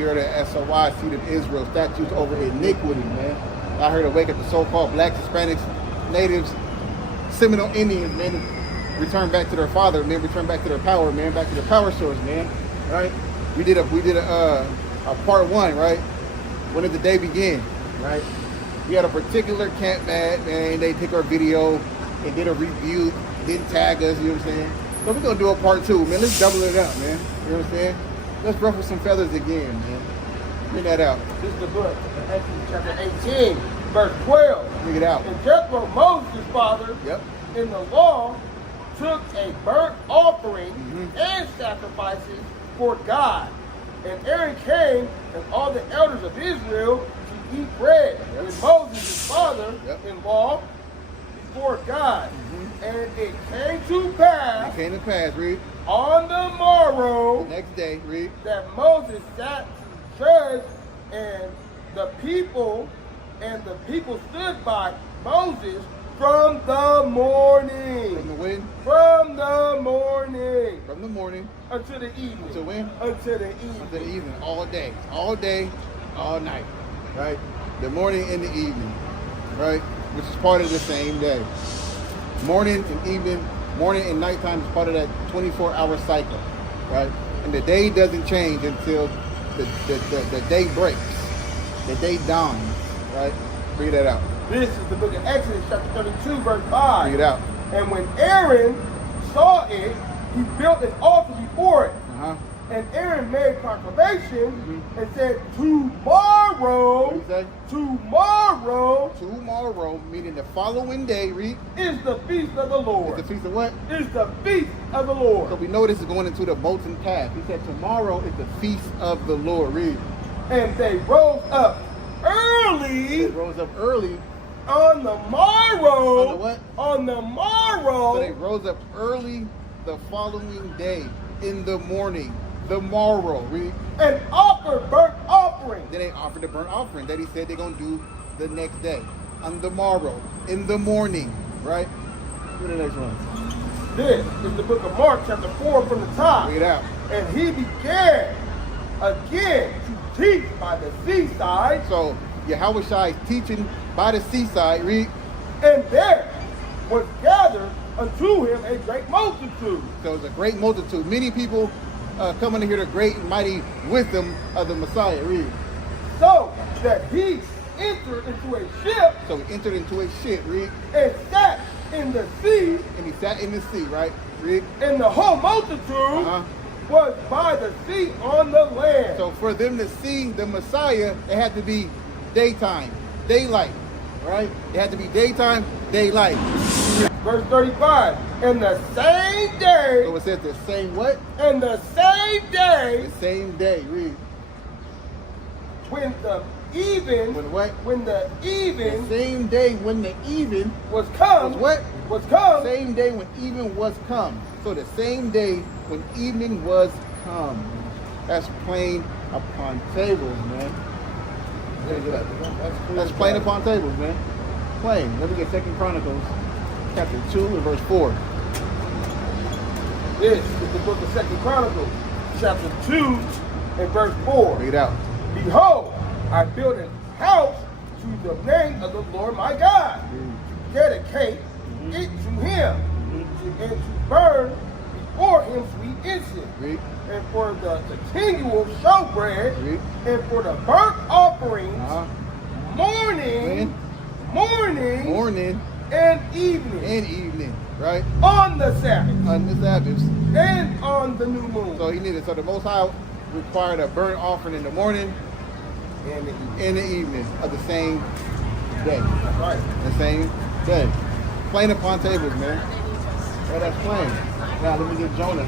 we are the SOY, seed of Israel, statutes over iniquity, man. I heard to wake up the so-called blacks, Hispanics, natives, Seminole Indians, man, return back to their father, man, return back to their power, man, back to their power source, man. Right? We did a part one, right? When did the day begin? Right? We had a particular camp, man. They took our video and did a review, didn't tag us, you know what I'm saying? So we're gonna do a part two, man. Let's double it up, man. You know what I'm saying? Let's ruffle some feathers again, man. Bring that out. This is the book, Exodus chapter 18, verse 12. Bring it out. And Jethro, Moses' father, in the law, took a burnt offering and sacrifices for God. And Aaron came and all the elders of Israel to eat bread with Moses, his father-in-law, before God. And it came to pass. Read. On the morrow. The next day, read. That Moses sat to judge, and the people stood by Moses from the morning. From the when? From the morning. From the morning. Until the evening. Until when? Until the evening. Until the evening. All day. All day, all night. Right? The morning and the evening. Right? Which is part of the same day. Morning and evening, morning and nighttime is part of that 24-hour cycle. Right? And the day doesn't change until the day breaks. The day dawns. Right? Read that out. This is the book of Exodus, chapter 32, verse 5. Read it out. And when Aaron saw it, he built an altar before it. And Aaron made proclamation and said, tomorrow, tomorrow, meaning the following day, read, is the feast of the Lord. It's the feast of what? Is the feast of the Lord. So we know this is going into the molten calf. He said tomorrow is the feast of the Lord. Read. And they rose up early. They rose up early. On the morrow. On the what? On the morrow. So they rose up early the following day in the morning. The morrow. Read. And offered burnt offering. Then they offered the burnt offering that he said they're going to do the next day. On the morrow. In the morning. Right? Read the next one. This is the book of Mark, chapter 4 from the top. Read it out. And he began again to teach by the seaside. So YAHAWASHI is teaching by the seaside. Read. And there was gathered unto him a great multitude. So it's a great multitude. Many people coming to hear the great and mighty wisdom of the Messiah. Read. So that he entered into a ship. So he entered into a ship. Read. And sat in the sea. And he sat in the sea. Right. Read. And the whole multitude was by the sea on the land. So for them to see the Messiah, it had to be daytime, daylight. Right? It had to be daytime, daylight. Verse 35. And the same day. So it says the same what? And the same day. The same day. Read. When the even. When what? When the even. The same day when the even was come. Was what? Was come. Same day when even was come. So the same day when evening was come. That's plain upon tables, man. That's plain upon tables, man. Plain. Let me get 2 Chronicles, chapter 2 and verse 4. This is the book of 2 Chronicles, chapter 2 and verse 4. Read it out. Behold, I built a house to the name of the Lord my God, to dedicate it to him, and to burn before him sweet incense, and for the continual showbread, and for the burnt offerings, morning, and evening, right? On the Sabbath. On the Sabbaths. And on the new moon. So he needed, so the Most High required a burnt offering in the morning and the evening of the same day. That's right. The same day. Plain upon tables, man. Yeah, that's plain. Now let me get Jonah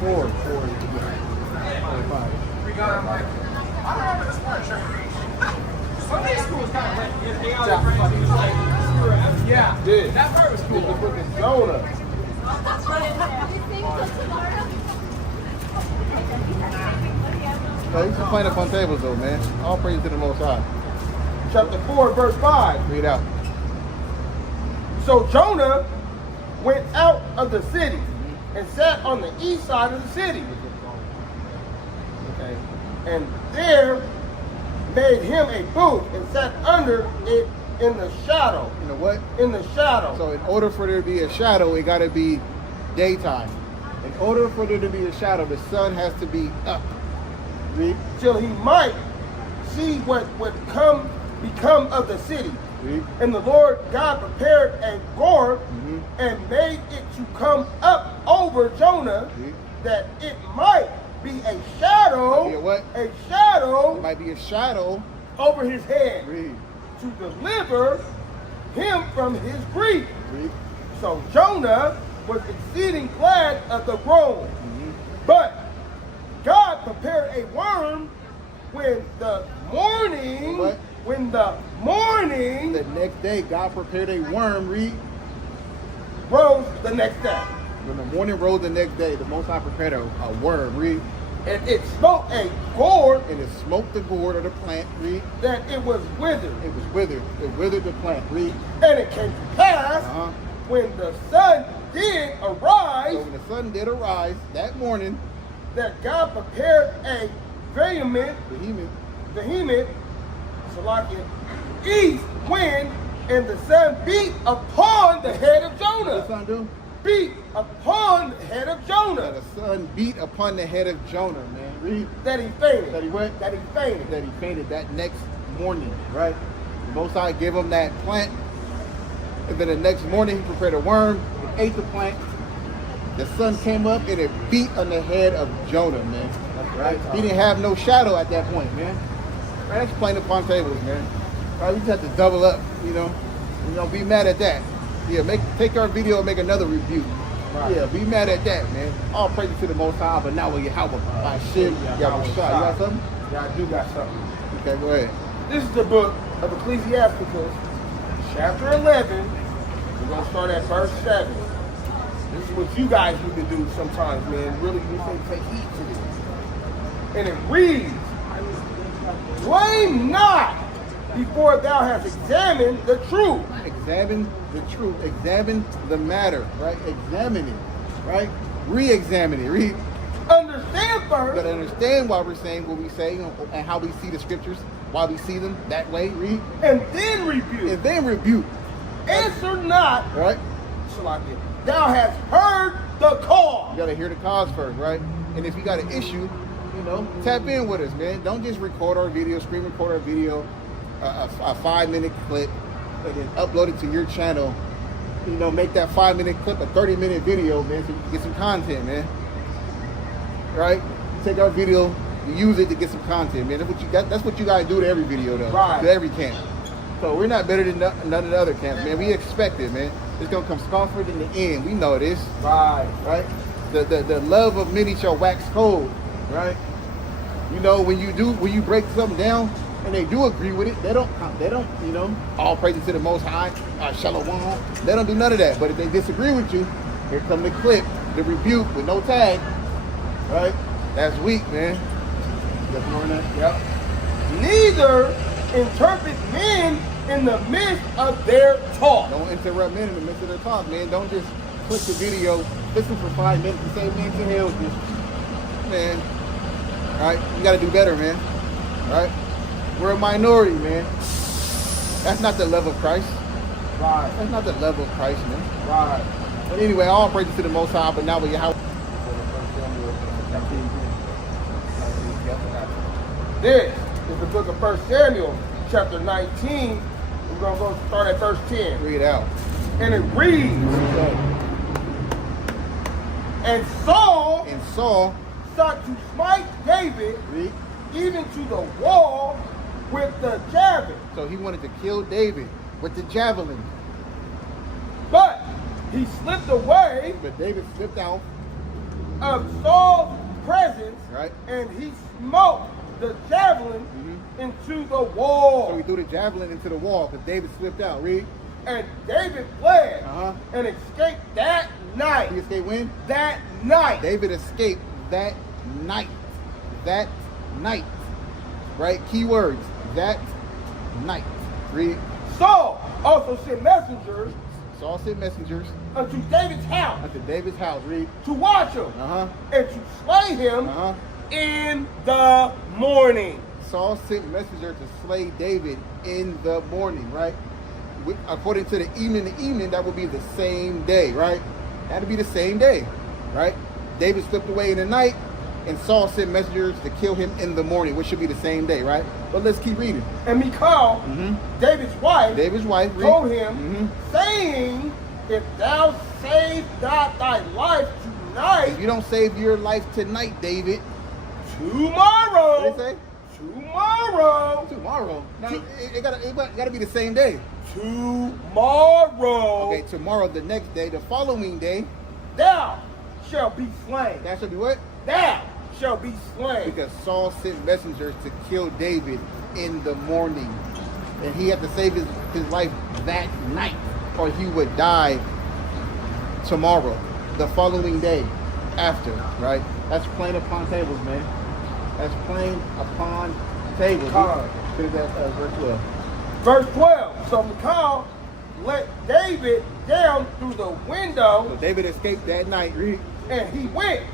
4. 5. Sunday school was kind of late. Yeah. That part was cool. The book of Jonah. So he's playing upon tables though, man. All praise to the Most High. Chapter 4, verse 5. Read out. So Jonah went out of the city and sat on the east side of the city. Okay. and there made him a booth and sat under it in the shadow. You know what? In the shadow. So in order for there to be a shadow, it got to be daytime. In order for there to be a shadow, the sun has to be up. Read. Till he might see what would become of the city. Read. And the Lord God prepared a gourd and made it to come up over Jonah, that it might be a shadow. Be a what? A shadow. It might be a shadow over his head. Read. To deliver him from his grief. Read. So Jonah was exceeding glad of the groan. But God prepared a worm when the morning. What? When the morning. The next day, God prepared a worm. Read. Rose the next day. When the morning rose the next day, the Most High prepared a worm. Read. And it smote a gourd. And it smoked the gourd of the plant. Read. That it was withered. It was withered. It withered the plant. Read. And it came to pass when the sun did arise. So when the sun did arise that morning, that God prepared a vehement east wind, and the sun beat upon the head of Jonah. What the sun do? Beat upon the head of Jonah. That the sun beat upon the head of Jonah, man. Read. That he fainted. That he what? That he fainted. That he fainted that next morning, right? The Most High gave him that plant, and then the next morning he prepared a worm, he ate the plant. The sun came up and it beat on the head of Jonah, man. Right? He didn't have no shadow at that point, man. Right? That's plain upon tables, man. Right? We just have to double up, you know. You know, be mad at that. Yeah, take our video and make another review. Right. Yeah, be mad at that, man. All praise to the Most High, but now with YAHAWAH. By shit, YAHAWAH. You got something? Yeah, I do got something. Okay, go ahead. This is the book of Ecclesiasticus, chapter 11. We're going to start at verse 7. This is what you guys need to do sometimes, man. Really, you need to take heed to this. And it reads, blame not before thou hast examined the truth. Examine the truth. Examine the matter, right? Examine it, right? Re-examine it. Read. Understand first. You gotta understand why we're saying what we say and how we see the scriptures, why we see them that way. Read. And then rebuke. And then rebuke. Answer not. Right? Thou hast heard the cause. You gotta hear the cause first, right? And if you got an issue, you know, tap in with us, man. Don't just record our video, screen record our video, a 5-minute clip, and then upload it to your channel. You know, make that 5-minute clip a 30-minute video, man, so you can get some content, man. Right? Take our video, you use it to get some content, man. That's what you gotta do to every video, though. Right. To every camp. So we're not better than none of the other camps, man. We expect it, man. It's gonna come stronger than the end. We know this. Right. Right? The love of many shall wax cold, right? You know, when you break something down and they do agree with it, they don't, you know, all praises to the Most High, shalom. They don't do none of that. But if they disagree with you, here come the clip, the rebuke with no tag, right? That's weak, man. That's more than that. Yep. Neither interpret men in the midst of their talk. Don't interrupt men in the midst of their talk, man. Don't just click the video, listen for 5 minutes and say, man, to hell with this. Man, all right? You got to do better, man. All right? We're a minority, man. That's not the love of Christ. Right. That's not the love of Christ, man. Right. But anyway, all praises to the Most High, but now we YAHAWAH. This is the book of 1 Samuel, chapter 19. We're going to go start at verse 10. Read it out. And it reads, and Saul sought to smite David, read, even to the wall with the javelin. So he wanted to kill David with the javelin. But he slipped away. But David slipped out of Saul's presence, right? And he smote the javelin into the wall. So he threw the javelin into the wall because David slipped out. Read. And David fled and escaped that night. He escaped when? That night. David escaped that night. That night. Right? Key words. That night. Read. Saul also sent messengers. Saul sent messengers unto David's house. Unto David's house. Read. To watch him. And to slay him in the morning. Saul sent messenger to slay David in the morning, right? According to the evening, that would be the same day, right? That'd be the same day, right? David slipped away in the night, and Saul sent messengers to kill him in the morning, which should be the same day, right? But let's keep reading. And Michal, David's wife, told him, saying, if thou save not thy life tonight, if you don't save your life tonight, David, tomorrow. What did they say? Tomorrow. Now, it gotta be the same day. Tomorrow. Okay, tomorrow, the next day, the following day, thou shalt be slain. That shall be what? Thou shalt be slain. Because Saul sent messengers to kill David in the morning. And he had to save his life that night, or he would die tomorrow, the following day after, right? That's plain upon tables, man. That's plain upon tables. Finish that verse 12. Verse 12. So Michal let David down through the window. So David escaped that night, read. And he went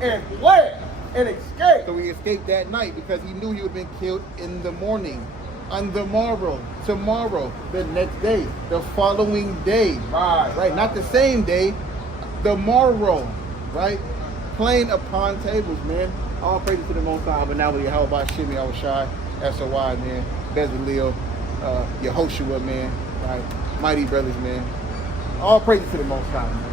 and fled and escaped. So he escaped that night because he knew he would have been killed in the morning. On the morrow, tomorrow, the next day, the following day. Right. Not the same day, the morrow, right? Plain upon tables, man. All praises to the Most High, but now with YAHAWASHI, YAHAWASHI, SOY, man. Bezalel, Yehoshua, man. Right? Mighty brothers, man. All praises to the Most High, man.